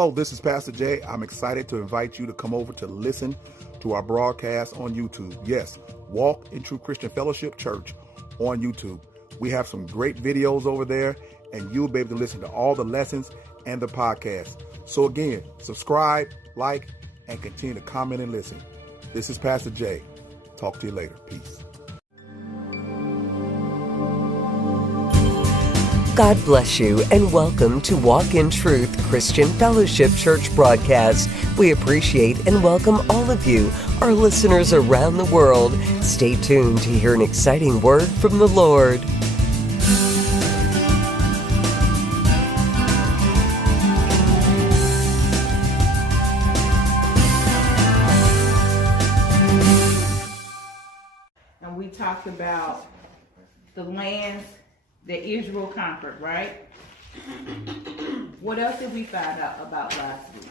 Hello, this is Pastor Jay. I'm excited to invite you to come over to listen to our broadcast on YouTube. Yes, Walk in True Christian Fellowship Church on YouTube. We have some great videos over there, and you'll be able to listen to all the lessons and the podcast. So again, subscribe, like, and continue to comment and listen. This is Pastor Jay. Talk to you later. Peace. God bless you and welcome to Walk in Truth Christian Fellowship Church broadcast. We appreciate and welcome all of you, our listeners around the world. Stay tuned to hear an exciting word from the Lord. And we talked about the lands that Israel conquered, right? What else did we find out about last week?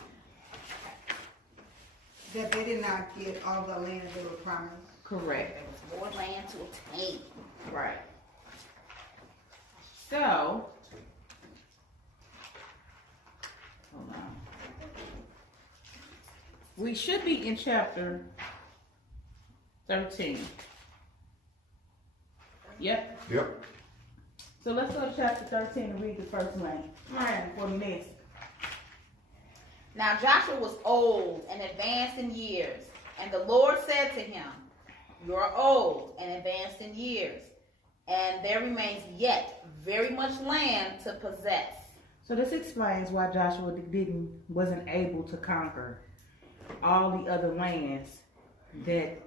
That they did not get all the land they were promised. Correct. There was more land to obtain. Right. So, hold on. We should be in chapter 13. Yep. Yep. So let's go to chapter 13 and read the first line. For me. Now Joshua was old and advanced in years, and the Lord said to him, "You are old and advanced in years, and there remains yet very much land to possess." So this explains why Joshua wasn't able to conquer all the other lands that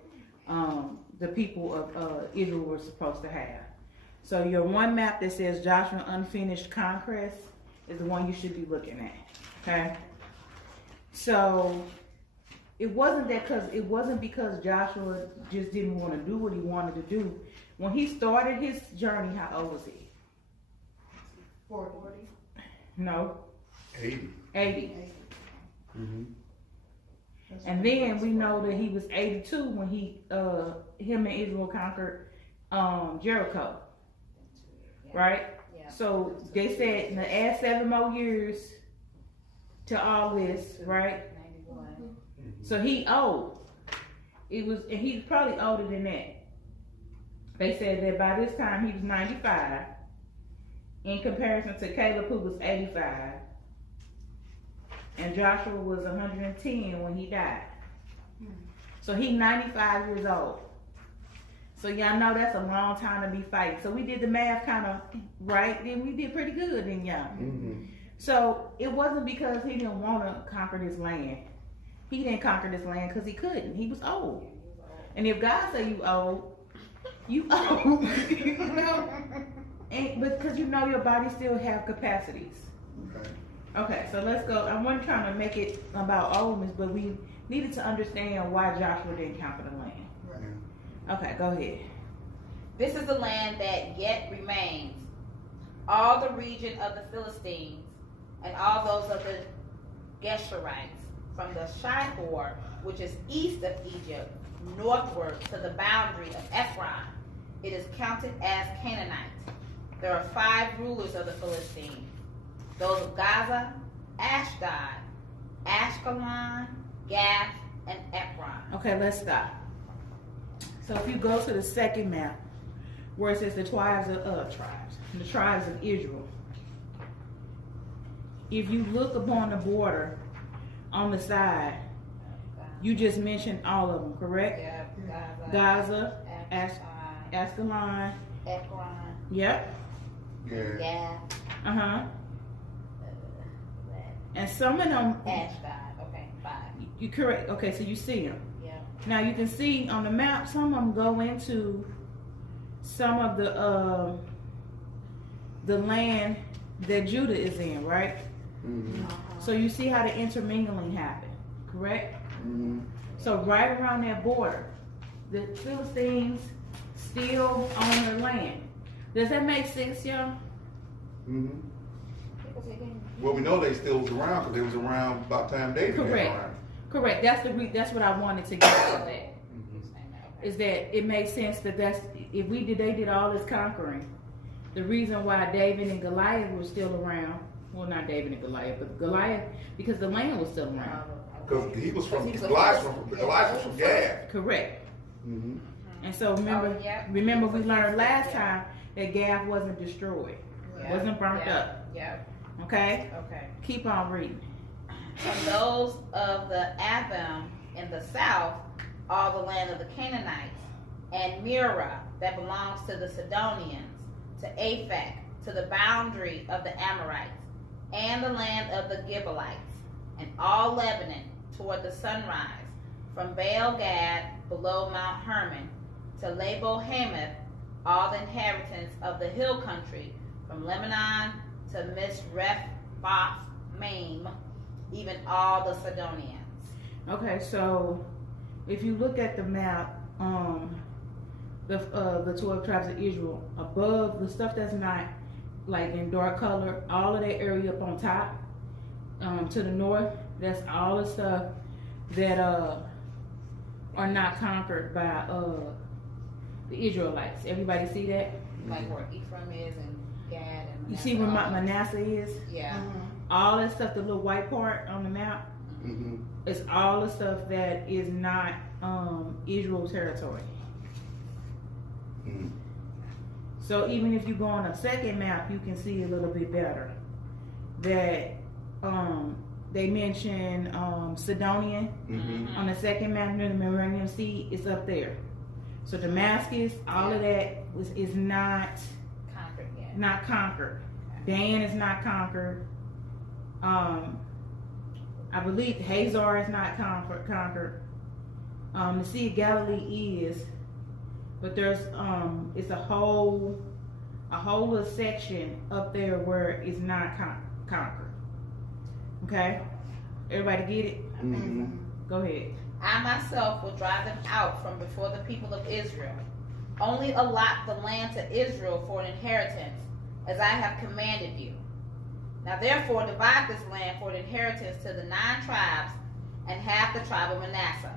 the people of Israel were supposed to have. So your one map that says Joshua Unfinished Conquest is the one you should be looking at. Okay? So it wasn't because Joshua just didn't want to do what he wanted to do. When he started his journey, how old was he? 40. No. 80. 80. Mm-hmm. And then we know that he was 82 when him and Israel conquered Jericho. Right? Yeah. So they said to add 7 more years to all this, right? 91. So he old. And he's probably older than that. They said that by this time he was 95 in comparison to Caleb, who was 85. And Joshua was 110 when he died. So he's 95 years old. So y'all know that's a long time to be fighting. So we did the math kind of right, and we did pretty good in y'all. Mm-hmm. So it wasn't because he didn't want to conquer this land. He didn't conquer this land because he couldn't. He was old. And if God say you old, you old. You know? But because you know your body still have capacities. Okay. Okay, so let's go. I wasn't trying to make it about oldness, but we needed to understand why Joshua didn't conquer the land. Okay, go ahead. This is the land that yet remains, all the region of the Philistines, and all those of the Geshurites, from the Shihor, which is east of Egypt, northward to the boundary of Ephron. It is counted as Canaanite. There are 5 rulers of the Philistines, those of Gaza, Ashdod, Ashkelon, Gath, and Ekron. Okay, let's stop. So if you go to the second map, where it says the tribes of Israel, if you look upon the border on the side, you just mentioned all of them, correct? Yeah, Gaza, Ashkelon, Ashkelon. Ekron, Yep. Yeah. Gath, And some of them, Ashdod. Okay, 5. you correct. Okay, so you see them. Yeah. Now you can see on the map, some of them go into some of the land that Judah is in, right? Mm-hmm. So you see how the intermingling happened, correct? Mm-hmm. So right around that border, the Philistines still own their land. Does that make sense, y'all? Mm-hmm. Well, we know they still was around because they was around about the time David Correct. got around. Correct. That's what I wanted to get at. That is that it makes sense that if they did all this conquering, the reason why David and Goliath were still around Well, not David and Goliath, but Goliath, because the land was still around. Because he was from Because he was Goliath was from Gad. Correct. Mm-hmm. And so remember, Oh, yeah. remember we learned last time that Gath wasn't destroyed, Yeah. wasn't burnt Yeah. up. Yeah. Okay, Okay. keep on reading. And those of the Atham in the south, all the land of the Canaanites, and Mira that belongs to the Sidonians, to Aphek, to the boundary of the Amorites, and the land of the Gibeonites, and all Lebanon toward the sunrise, from Baal Gad below Mount Hermon to Labo Hamath, all the inhabitants of the hill country, from Lebanon to Misrephoth Maim, even all the Sidonians. Okay, so if you look at the map, the 12 tribes of Israel, above the stuff that's not like in dark color, all of that area up on top, to the north, that's all the stuff that are not conquered by the Israelites. Everybody see that? Like where Ephraim is and Gad and You see where Manasseh. Manasseh is? Yeah. All that stuff, the little white part on the map, Mm-hmm. it's all the stuff that is not Israel territory. Mm-hmm. So even if you go on a second map, you can see a little bit better that they mention Sidonian Mm-hmm. on the second map near the Mediterranean Sea. It's up there. So Damascus, all of that is not Conquered yet. not conquered. Dan is not conquered. I believe Hazar is not conquered. The Sea of Galilee is, but there's it's a whole little section up there where it's not conquered. Okay, everybody get it? Mm-hmm. Go ahead. I myself will drive them out from before the people of Israel. Only allot the land to Israel for an inheritance, as I have commanded you. Now therefore divide this land for an inheritance to the 9 tribes and half the tribe of Manasseh.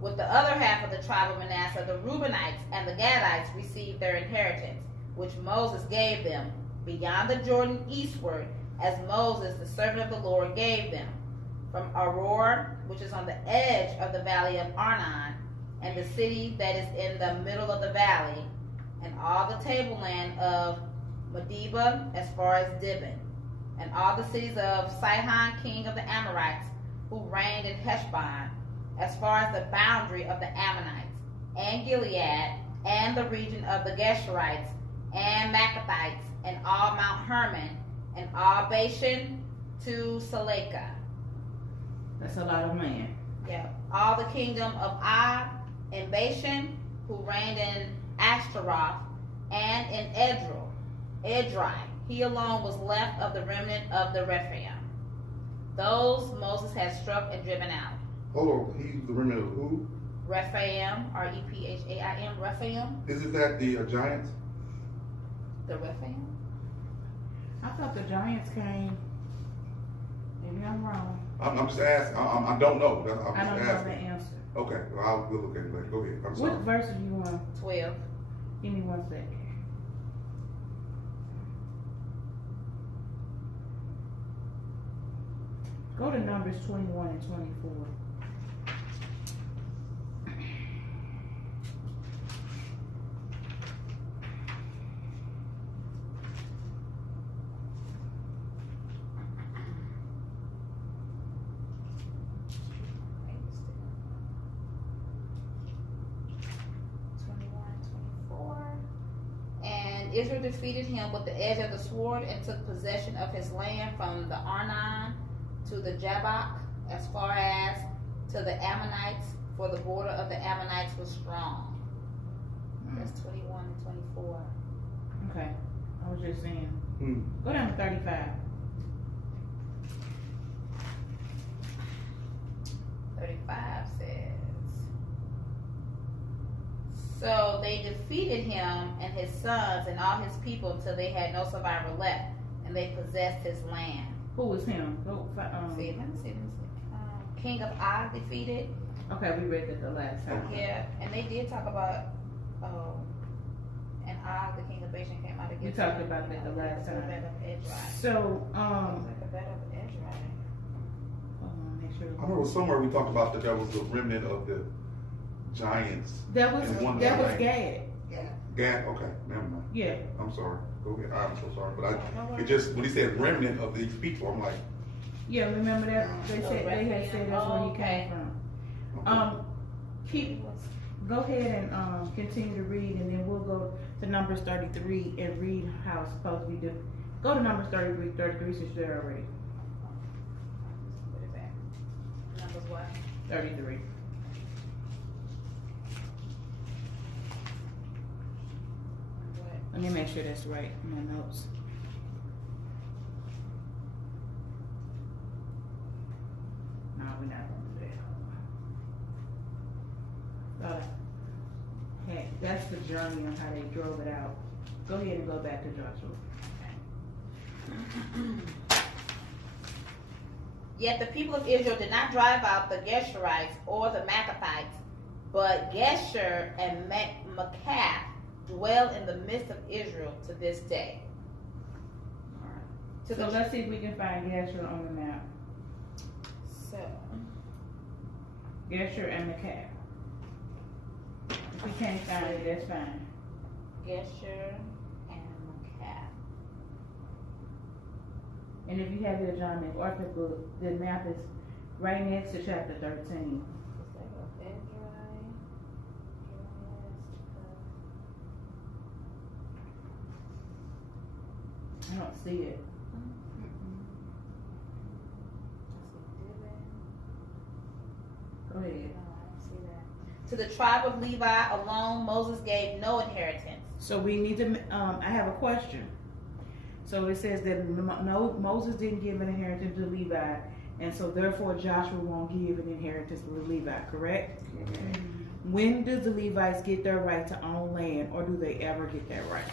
With the other half of the tribe of Manasseh, the Reubenites and the Gadites received their inheritance, which Moses gave them, beyond the Jordan eastward, as Moses, the servant of the Lord, gave them, from Aroer, which is on the edge of the valley of Arnon, and the city that is in the middle of the valley, and all the tableland of Medeba as far as Dibon, and all the cities of Sihon, king of the Amorites, who reigned in Heshbon, as far as the boundary of the Ammonites, and Gilead, and the region of the Geshurites, and Maccathites, and all Mount Hermon, and all Bashan to Saleka. That's a lot of land. Yeah. All the kingdom of Og and Bashan, who reigned in Ashtaroth, and in Edrei. He alone was left of the remnant of the Rephaim. Those Moses had struck and driven out. Hold on, he's the remnant of who? Rephaim, Rephaim, Rephaim, Isn't that the giants? the Rephaim. I thought the giants came. Maybe I'm wrong. I'm just asking. I don't know. I'm I don't just know asking. the answer. Okay, well, we'll look at it later. Go ahead. I'm sorry. What verse are you on? 12. Give me 1 second. Go to Numbers 21 and 24. And Israel defeated him with the edge of the sword and took possession of his land from the Arnon to the Jabbok, as far as to the Ammonites, for the border of the Ammonites was strong. That's 21 and 24. Okay. I was just saying. Hmm. Go down to 35. 35 says, so they defeated him and his sons and all his people until they had no survivor left, and they possessed his land. Who was him? Go, See, let me see. King of Og defeated. okay, we read that the last time. Yeah, and they did talk about And Og, the king of Bashan, came out against We talked about that the last time. So, So, make sure. I remember somewhere we talked about that there was a remnant of the giants. That was in one Gad. Yeah. Gad, okay, never mind. Yeah. I'm sorry. Go ahead. I'm so sorry, but it just when he said remnant of these people, I'm like, Yeah, remember that? They said they had said that's where he Okay. came from. Go ahead and continue to read, and then we'll go to Numbers 33 and read how it's supposed to be done. Go to Numbers 33 since you're there already. What is that? Numbers what? 33. What? Let me make sure that's right in my notes. No, we're not gonna do that. Hey, that's the journey on how they drove it out. Go ahead and go back to Joshua. Yet the people of Israel did not drive out the Geshurites or the Maccathites, but Gesher and Machcath dwell in the midst of Israel to this day. So let's see if we can find Gesher on the map. So, Gesher and Machcath. If we can't find it, that's fine. Gesher and Machcath. And if you have your John MacArthur book, the map is right next to chapter 13. I don't see it. Go ahead. To the tribe of Levi alone, Moses gave no inheritance. So we need to, I have a question. So it says that no, Moses didn't give an inheritance to Levi, and so therefore Joshua won't give an inheritance to Levi, correct? mm-hmm. When does the Levites get their right to own land, or do they ever get that right?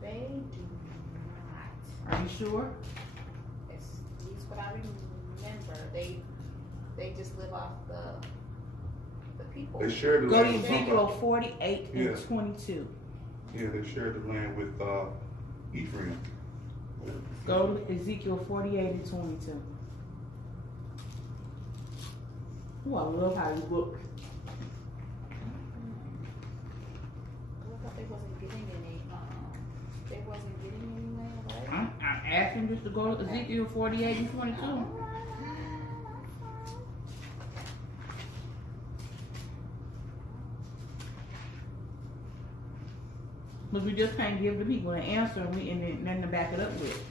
They do not. Are you sure? It's at least what I remember. They just live off the people. They shared the Go to land with Ezekiel somebody. 48 Yeah. and 22. Yeah, they shared the land with Ephraim. Go to Ezekiel 48 and 22. Oh, I love how you look. I thought they wasn't getting any. They wasn't getting any land, right? I'm asking just to go to Ezekiel 48 and 22. But we just can't give the people an answer and then nothing to back it up with.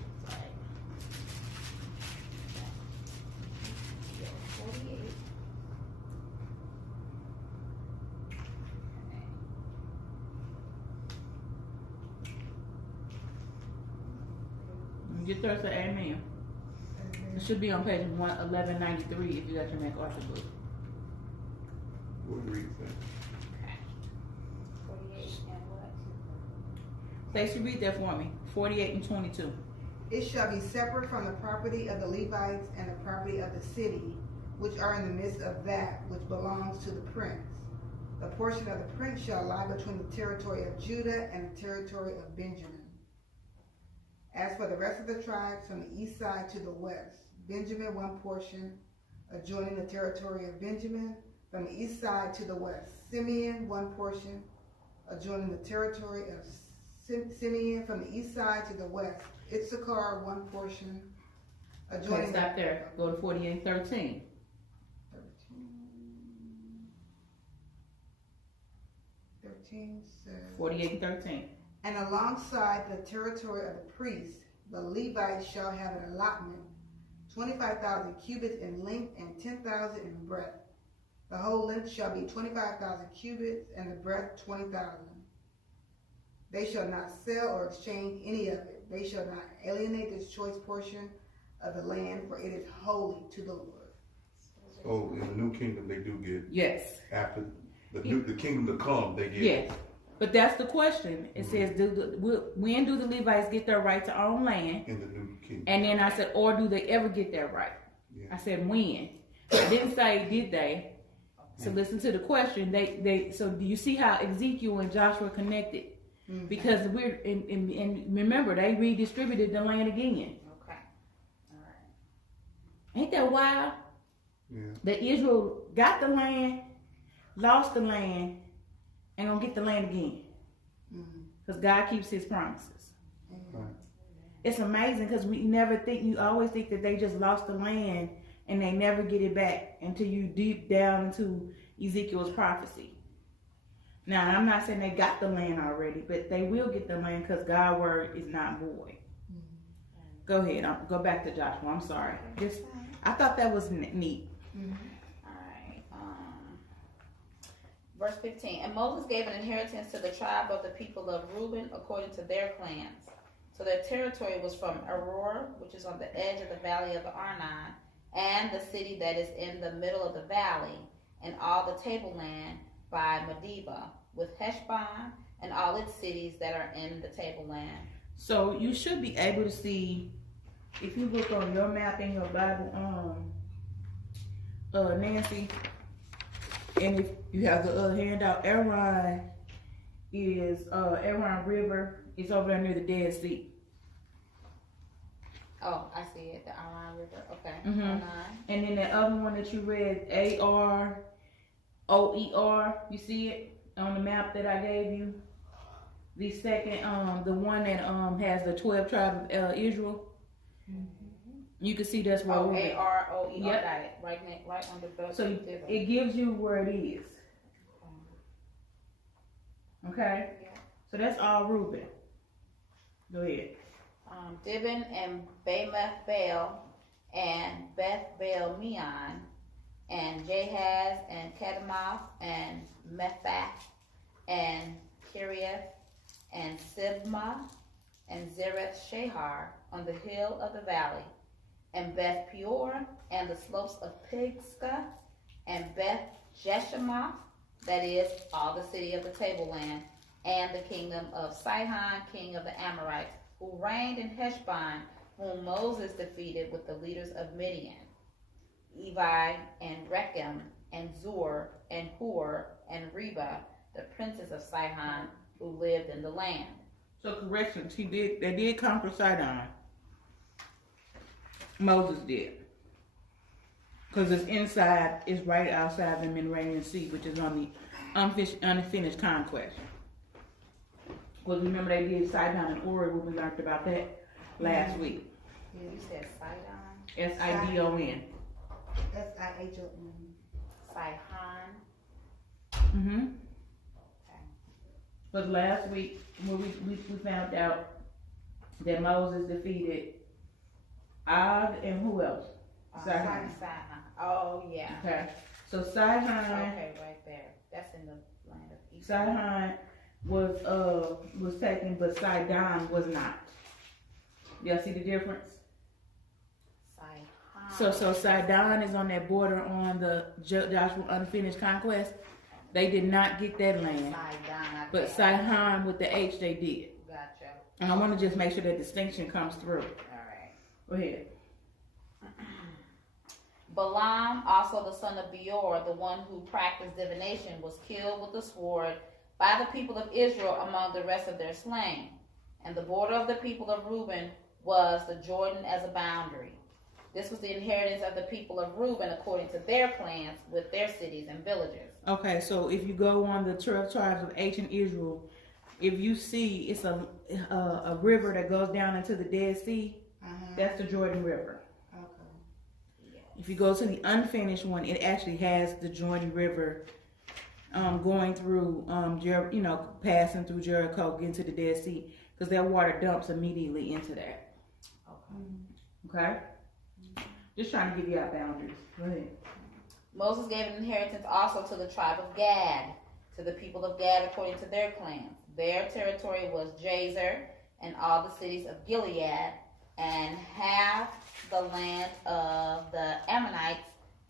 48. When you get there, say amen. It should be on page 1193 if you got your MacArthur book. What reads that? 48 and what? Stacey, read that for me. 48 and 22. It shall be separate from the property of the Levites and the property of the city, which are in the midst of that which belongs to the prince. The portion of the prince shall lie between the territory of Judah and the territory of Benjamin. As for the rest of the tribes from the east side to the west, Benjamin one portion adjoining the territory of Benjamin, from the east side to the west. Simeon one portion adjoining the territory of Simeon from the east side to the west. Issachar one portion adjoining. Okay, stop there. Go to 48 and 13. 13 says, 48 and 13. and alongside the territory of the priests, the Levites shall have an allotment, 25,000 cubits in length and 10,000 in breadth. The whole length shall be 25,000 cubits, and the breadth 20,000. They shall not sell or exchange any of it. They shall not alienate this choice portion of the land, for it is holy to the Lord. So in the new kingdom, they do get Yes. after the kingdom to come. They get Yes. But that's the question. It says, when do the Levites get their right to own land? in the new kingdom. And then I said, or do they ever get that right? Yeah. I said, when? I didn't say, did they? So listen to the question. So do you see how Ezekiel and Joshua connected? Mhm. Because and remember, they redistributed the land again. Okay. All right. Ain't that wild? Yeah. That Israel got the land, lost the land, and gonna get the land again. Because God keeps his promises. Right. It's amazing because you always think that they just lost the land and they never get it back until you deep down into Ezekiel's prophecy. Now, I'm not saying they got the land already, but they will get the land because God's word is not void. Go ahead. Go back to Joshua. I'm sorry. I thought that was neat. All right. Verse 15. And Moses gave an inheritance to the tribe of the people of Reuben according to their clans. So their territory was from Aurora, which is on the edge of the valley of the Arnon, and the city that is in the middle of the valley, and all the tableland by Medeba, with Heshbon and all its cities that are in the tableland. So you should be able to see, if you look on your map in your Bible, Nancy, and if you have the other handout, Aaron River is over there near the Dead Sea. Oh, I see it, the Arnon River. Okay. Mhm. Arnon. And then the other one that you read, Aroer, you see it on the map that I gave you? The second, the one that has the 12 tribes of Israel. You can see that's where we're at. Aroer, Yep. got it. Right under the So it gives you where it is. Okay? Yeah. So that's all Reuben. Go ahead. Dibon and Bameth Baal and Beth Baal Meon and Jahaz and Kedemoth and Mephath and Kiriath and Sibmah and Zereth Shahar on the hill of the valley, and Beth Peor and the slopes of Pisgah, and Beth Jeshimoth, that is, all the city of the tableland, and the kingdom of Sihon, king of the Amorites, who reigned in Heshbon, whom Moses defeated with the leaders of Midian, Evi and Rechem and Zur and Hur and Reba, the princes of Sihon, who lived in the land. So corrections, they did conquer Sidon. Moses did. Because it's right outside the Mediterranean Sea, which is on the unfinished conquest. Because remember they did Sidon and Ori, we learned about that last week. You said Sidon? Sidon. Sihon. Sihon. Mm-hmm. But last week, when we found out that Moses defeated Og and who else? Sihon. Oh, yeah. Okay. So Sihon. Okay, right there. That's in the land of Egypt. Sihon was taken, but Sidon was not. Y'all see the difference? Sihon. So Sidon is on that border on the Joshua unfinished conquest. They did not get that land. Sidon. But Sihon with the H they did. Gotcha. And I want to just make sure that distinction comes through. All right. Go ahead. Balaam, also the son of Beor, the one who practiced divination, was killed with the sword by the people of Israel among the rest of their slain. And the border of the people of Reuben was the Jordan as a boundary. This was the inheritance of the people of Reuben according to their clans with their cities and villages. Okay, so if you go on the 12 tribes of ancient Israel, if you see it's a river that goes down into the Dead Sea, that's the Jordan River. Okay. If you go to the unfinished one, it actually has the Jordan River going through, passing through Jericho, getting to the Dead Sea, because that water dumps immediately into that. Okay? Just trying to give you our boundaries. Go ahead. Moses gave an inheritance also to the tribe of Gad, to the people of Gad according to their clans. Their territory was Jazer and all the cities of Gilead, and half the land of the Ammonites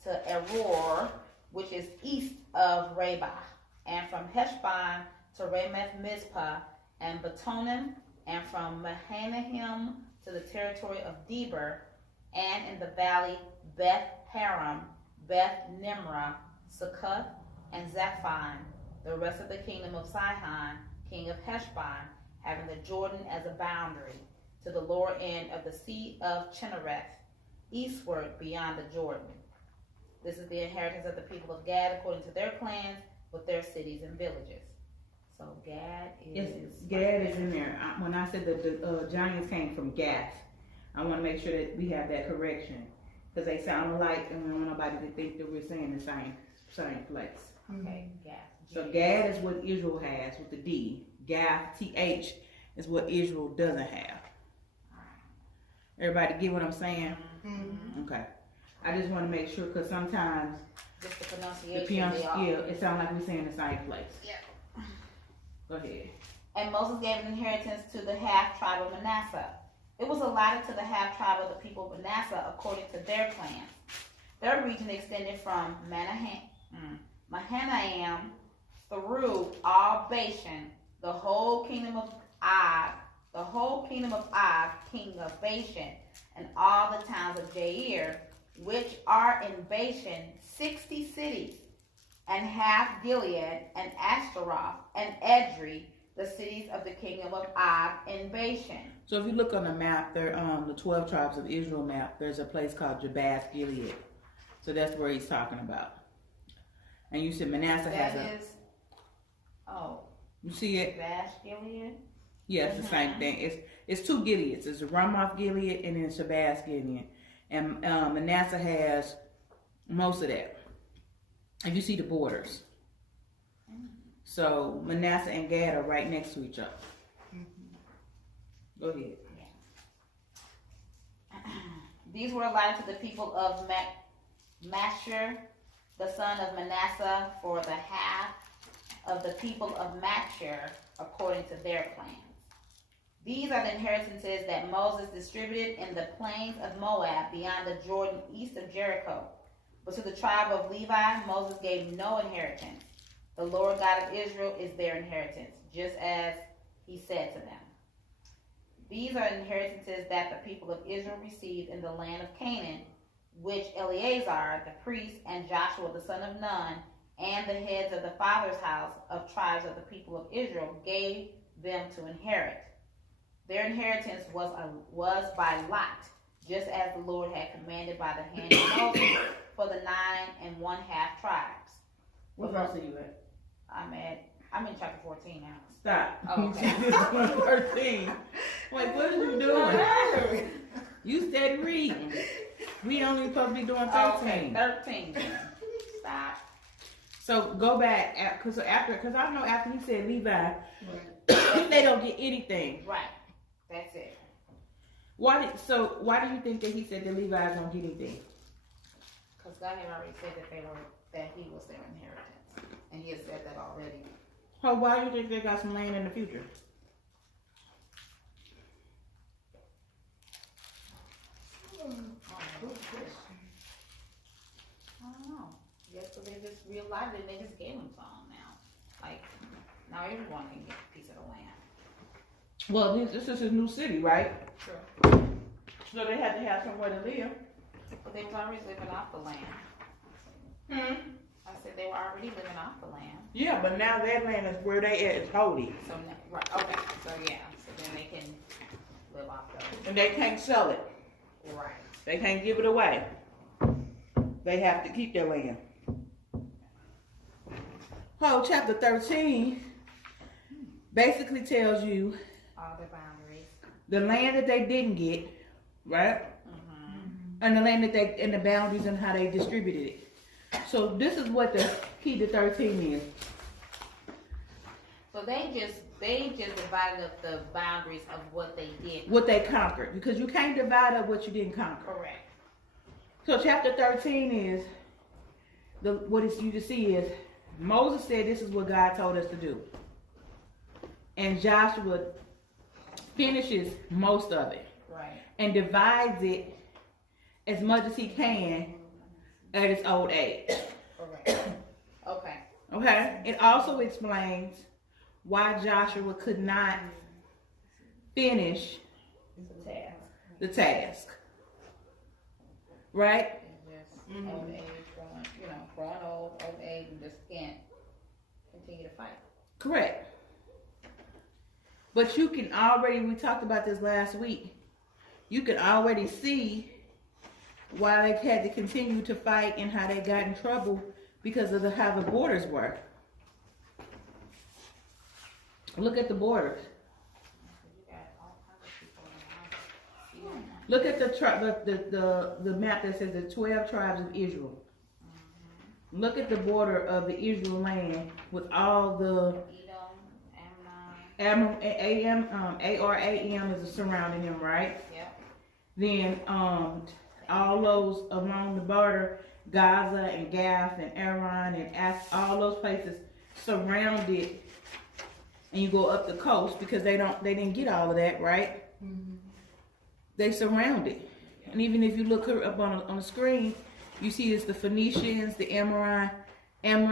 to Aroer, which is east of Rabah, and from Heshbon to Ramoth Mizpah and Betonim, and from Mahanaim to the territory of Deber, and in the valley Beth Haram, Beth Nimrah, Succoth, and Zaphon, the rest of the kingdom of Sihon, king of Heshbon, having the Jordan as a boundary, to the lower end of the Sea of Chinnereth, eastward beyond the Jordan. This is the inheritance of the people of Gad according to their clans, with their cities and villages. So Gad is in there. When I said that the giants came from Gath, I want to make sure that we have that correction, because they sound alike, and we don't want nobody to think that we're saying the same place. Okay, Gad. So Gad is what Israel has with the D. Gath, TH, is what Israel doesn't have. Everybody get what I'm saying? Mm-hmm. Okay. I just want to make sure, because sometimes just the pronunciation. It sounds like we're saying the same place. Yeah. Go ahead. And Moses gave an inheritance to the half tribe of Manasseh. It was allotted to the half tribe of the people of Manasseh according to their clans. Their region extended from Mahanaim through all Bashan, the whole kingdom of Og, king of Bashan, and all the towns of Jair, which are in Bashan, 60 cities, and half Gilead, and Ashtaroth, and Edrei, the cities of the kingdom of Og in Bashan. So if you look on the map, there, the 12 tribes of Israel map, there's a place called Jabesh Gilead. So that's where he's talking about. And you said Manasseh has you see it? Jabesh Gilead? Yes, the same thing. It's two Gileads. It's Ramoth Gilead and then Jabesh Gilead. And Manasseh has most of that. And you see the borders. So Manasseh and Gad are right next to each other. Go ahead. These were allotted to the people of Mashur, the son of Manasseh, for the half of the people of Machir according to their clans. These are the inheritances that Moses distributed in the plains of Moab beyond the Jordan east of Jericho. But to the tribe of Levi, Moses gave no inheritance. The Lord God of Israel is their inheritance, just as he said to them. These are inheritances that the people of Israel received in the land of Canaan, which Eleazar the priest and Joshua the son of Nun and the heads of the father's house of tribes of the people of Israel gave them to inherit. Their inheritance was by lot, just as the Lord had commanded by the hand of Moses for the 9 1/2 tribes. What verse are you at? I'm in chapter 14 now. Stop. Oh, okay. 13. Wait, what are you doing? You said reading. We only supposed to be doing 13. Okay, 13. Stop. So go back, because I know after he said Levi, they don't get anything. Right. That's it. Why do you think that he said the Levites don't get anything? Because God had already said that he was their inheritance, and he had said that already. Oh, why do you think they got some land in the future? I don't know. Yes, but they just realized it. They just gave them some now. Like now, everyone can get a piece of the land. Well, this is his new city, right? Sure. So they had to have somewhere to live. But they were already living off the land. I said they were already living off the land. Yeah, but now that land is where they at is holy. So right, okay. So yeah, so then they can live off those. And they can't sell it. Right. They can't give it away. They have to keep their land. Oh, chapter 13 basically tells you All the boundaries. the land that they didn't get, right? And the land that and the boundaries and how they distributed it. So this is what the key to 13 is. So they just divided up the boundaries of what they did. What they conquered. Because you can't divide up what you didn't conquer. Correct. So chapter 13 is, you can see is, Moses said this is what God told us to do. And Joshua finishes most of it. Right. And divides it as much as he can at his old age. Correct. Okay. Okay? It also explains why Joshua could not finish the task. Right? Just old age, growing old age, and just can't continue to fight. Correct. But you can already, we talked about this last week, you can already see why they had to continue to fight and how they got in trouble because of how the borders were. Look at the borders. Look at the map that says the 12 tribes of Israel. Look at the border of the Israel land with all the Aram is surrounding them, right? Yep. Then all those along the border, Gaza and Gath and Aram and all those places surrounded, and you go up the coast because they didn't get all of that, right? Mm-hmm. They surrounded, and even if you look up on the screen, you see it's the Phoenicians, the Ammoran and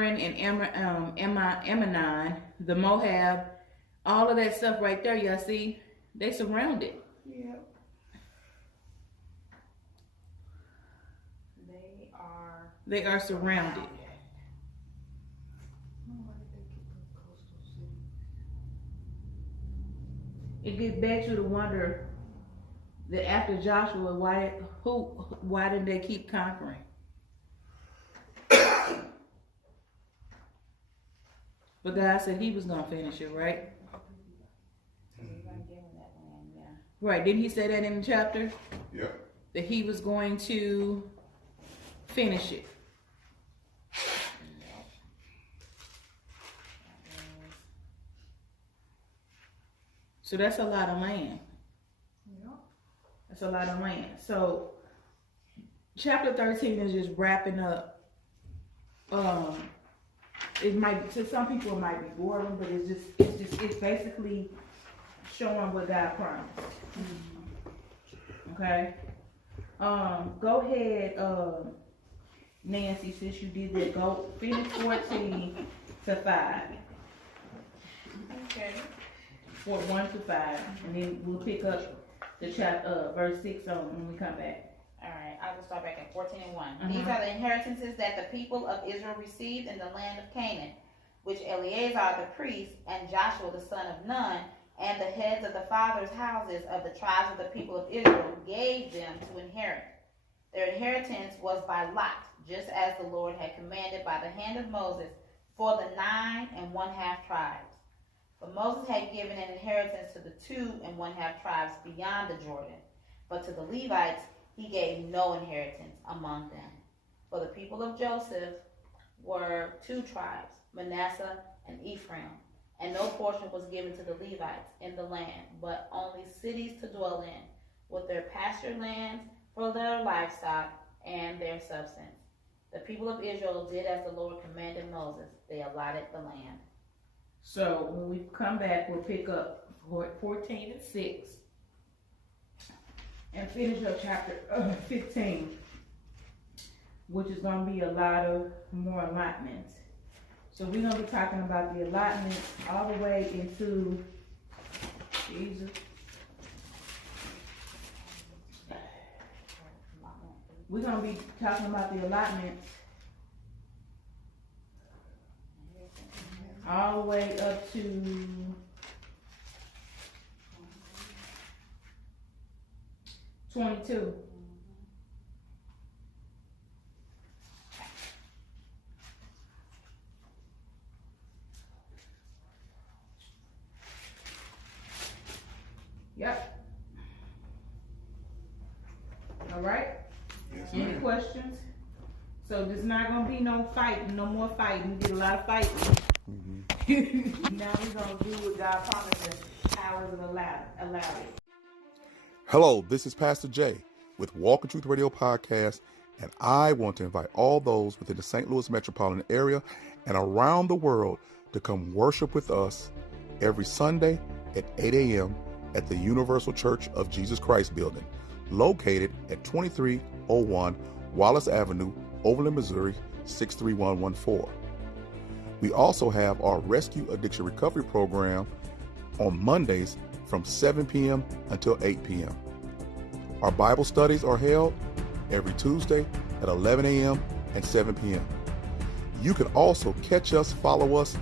Ammonon, the Moab, all of that stuff right there. Y'all see, they surrounded. Yeah. They are surrounded. It gets back to the wonder that after Joshua, why didn't they keep conquering? But God said He was gonna finish it, right? Right? Didn't He say that in the chapter? Yeah. That He was going to finish it. So that's a lot of land. That's a lot of land. So chapter 13 is just wrapping up. It might, to some people, it might be boring, but it's basically showing what God promised. Okay. Go ahead, Nancy, since you did that. Go finish 14 to 5. Okay. 1 to 5, and then we'll pick up the chapter, verse 6 on when we come back. All right, I will start back at 14:1. These are the inheritances that the people of Israel received in the land of Canaan, which Eleazar the priest and Joshua the son of Nun and the heads of the fathers' houses of the tribes of the people of Israel gave them to inherit. Their inheritance was by lot, just as the Lord had commanded by the hand of Moses for the 9 1/2 tribes. But Moses had given an inheritance to the 2 1/2 tribes beyond the Jordan. But to the Levites he gave no inheritance among them. For the people of Joseph were 2 tribes, Manasseh and Ephraim, and no portion was given to the Levites in the land, but only cities to dwell in, with their pasture lands for their livestock and their substance. The people of Israel did as the Lord commanded Moses. They allotted the land. So when we come back, we'll pick up 14 and 6 and finish up chapter 15, which is going to be a lot of more allotments. So we're going to be talking about the allotments all the way into Jesus. We're going to be talking about the allotments all the way up to 22. Yep. All right. Yes, Any ma'am. questions? So there's not gonna be no fighting, no more fighting. We did a lot of fighting. Now we're gonna do what God promised us. Powers and allow it. Hello, this is Pastor Jay with Walk in Truth Radio Podcast, and I want to invite all those within the St. Louis metropolitan area and around the world to come worship with us every Sunday at 8 a.m. at the Universal Church of Jesus Christ building, located at 2301 Wallace Avenue, Overland, Missouri, 63114. We also have our Rescue Addiction Recovery Program on Mondays from 7 p.m. until 8 p.m. Our Bible studies are held every Tuesday at 11 a.m. and 7 p.m. You can also catch us, follow us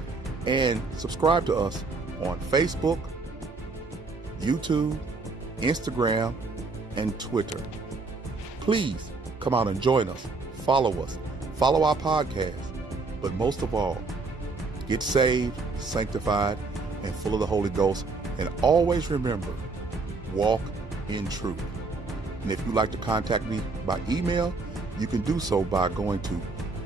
and subscribe to us on Facebook, YouTube, Instagram, and Twitter. Please come out and join us. Follow our podcast. But most of all, get saved, sanctified, and full of the Holy Ghost. And always remember, walk in truth. And if you'd like to contact me by email, you can do so by going to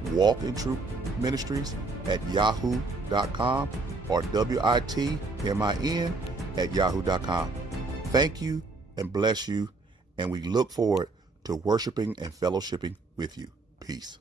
walkintruthministries@yahoo.com or WITMIN@yahoo.com. Thank you and bless you, and we look forward to worshiping and fellowshipping with you. Peace.